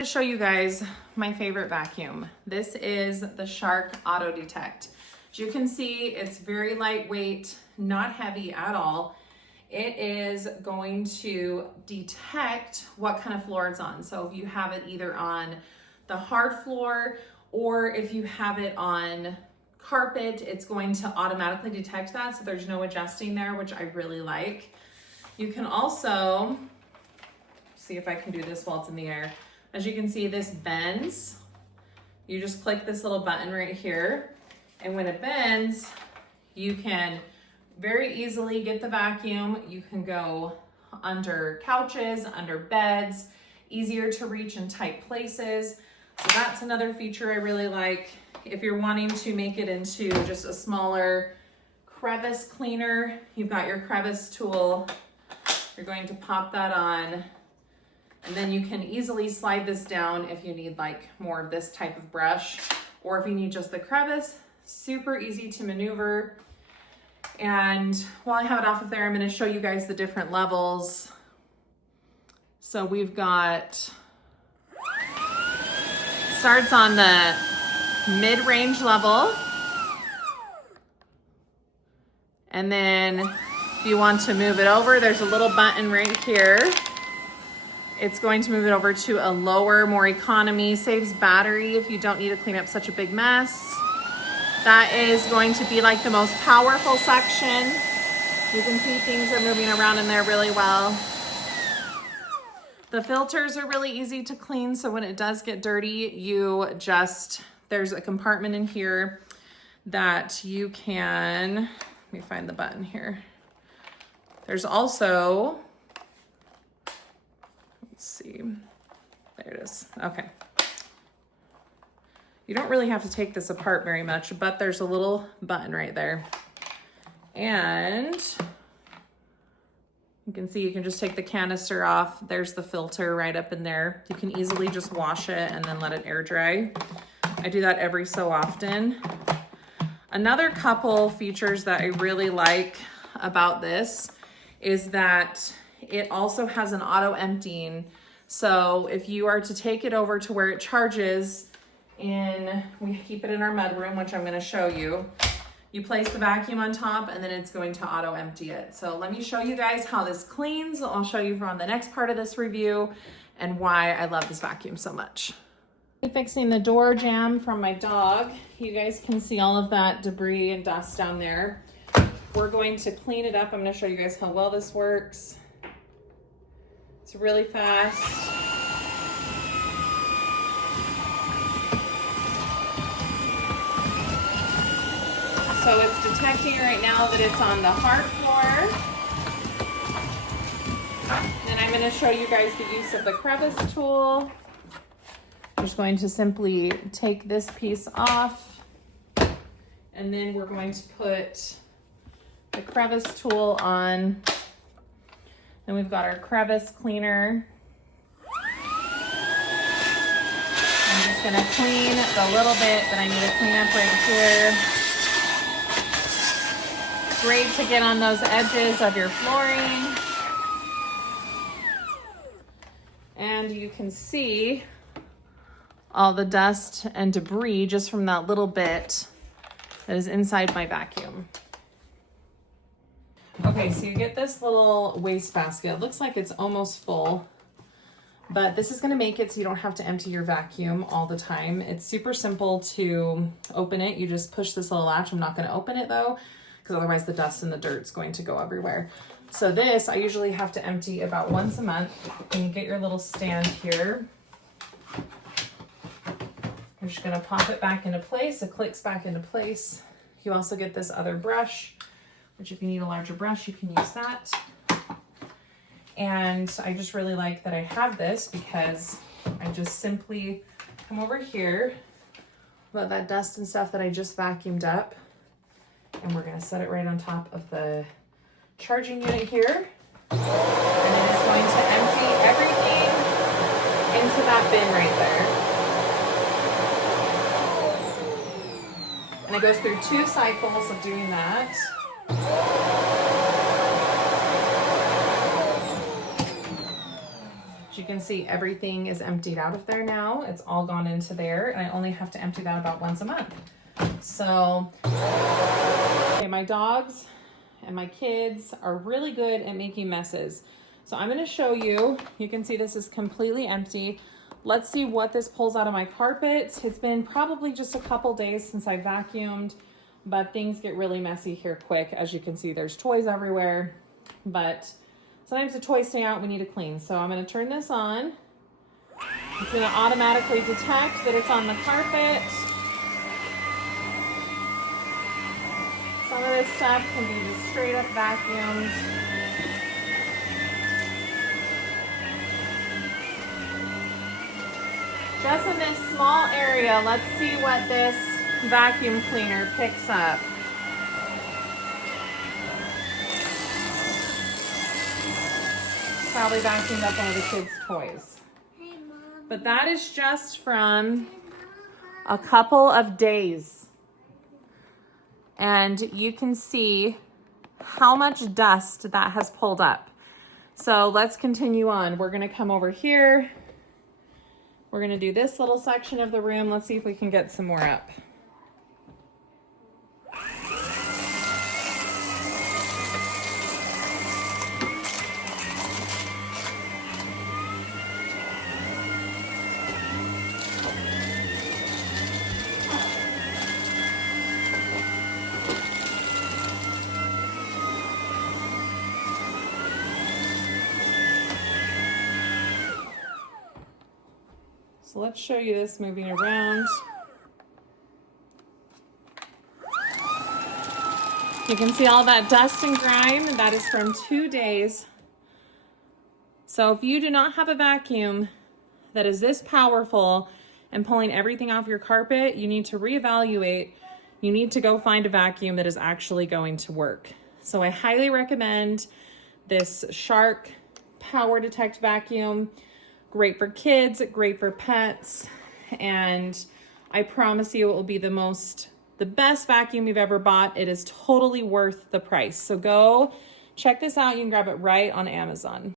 To show you guys my favorite vacuum. This is the Shark Auto Detect. As you can see, it's very lightweight, not heavy at all. It is going to detect what kind of floor it's on. So if you have it either on the hard floor or if you have it on carpet, it's going to automatically detect that. So there's no adjusting there, which I really like. You can also, see if I can do this while it's in the air. As you can see, this bends. You just click this little button right here. And when it bends, you can very easily get the vacuum. You can go under couches, under beds, easier to reach in tight places. So that's another feature I really like. If you're wanting to make it into just a smaller crevice cleaner, you've got your crevice tool. You're going to pop that on. And then you can easily slide this down if you need like more of this type of brush, or if you need just the crevice. Super easy to maneuver. And while I have it off of there, I'm going to show you guys the different levels. So we've got, starts on the mid-range level. And then if you want to move it over, there's a little button right here. It's going to move it over to a lower, more economy, saves battery if you don't need to clean up such a big mess. That is going to be like the most powerful section. You can see things are moving around in there really well. The filters are really easy to clean, so when it does get dirty, you just, there's a compartment in here that you can, let me find the button here. There's also, let's see, there it is, okay. You don't really have to take this apart very much, but there's a little button right there. And you can see you can just take the canister off. There's the filter right up in there. You can easily just wash it and then let it air dry. I do that every so often. Another couple features that I really like about this is that it also has an auto emptying. So if you are to take it over to where it charges we keep it in our mud room, which I'm going to show you. You place the vacuum on top and then it's going to auto empty it. So let me show you guys how this cleans. I'll show you on the next part of this review and why I love this vacuum so much. Fixing the door jamb from my dog. You guys can see all of that debris and dust down there. We're going to clean it up. I'm going to show you guys how well this works. It's really fast. So it's detecting right now that it's on the hard floor. Then I'm going to show you guys the use of the crevice tool. I'm just going to simply take this piece off, and then we're going to put the crevice tool on. Then we've got our crevice cleaner. I'm just going to clean the little bit that I need to clean up right here. Great to get on those edges of your flooring. And you can see all the dust and debris just from that little bit that is inside my vacuum. Okay, so you get this little waste basket. It looks like it's almost full, but this is gonna make it so you don't have to empty your vacuum all the time. It's super simple to open it. You just push this little latch. I'm not gonna open it though, because otherwise the dust and the dirt's going to go everywhere. So this, I usually have to empty about once a month. And you get your little stand here. You're just gonna pop it back into place. It clicks back into place. You also get this other brush, which if you need a larger brush, you can use that. And I just really like that I have this because I just simply come over here, put that dust and stuff that I just vacuumed up, and we're gonna set it right on top of the charging unit here. And it is going to empty everything into that bin right there. And it goes through 2 cycles of doing that. As you can see, everything is emptied out of there now. It's all gone into there, and I only have to empty that about once a month. So, okay, my dogs and my kids are really good at making messes. So I'm gonna show you, you can see this is completely empty. Let's see what this pulls out of my carpet. It's been probably just a couple days since I vacuumed, but things get really messy here quick. As you can see, there's toys everywhere, but sometimes the toys stay out, we need to clean. So I'm gonna turn this on. It's gonna automatically detect that it's on the carpet. Some of this stuff can be just straight up vacuumed. Just in this small area, let's see what this vacuum cleaner picks up. Probably vacuumed up one of the kids' toys. But that is just from a couple of days. And you can see how much dust that has pulled up. So let's continue on. We're gonna come over here. We're gonna do this little section of the room. Let's see if we can get some more up. So let's show you this moving around. You can see all that dust and grime, and that is from 2 days. So if you do not have a vacuum that is this powerful and pulling everything off your carpet, you need to reevaluate. You need to go find a vacuum that is actually going to work. So I highly recommend this Shark Power Detect vacuum. Great for kids, great for pets, and I promise you it will be the best vacuum you've ever bought. It is totally worth the price. So go check this out. You can grab it right on Amazon.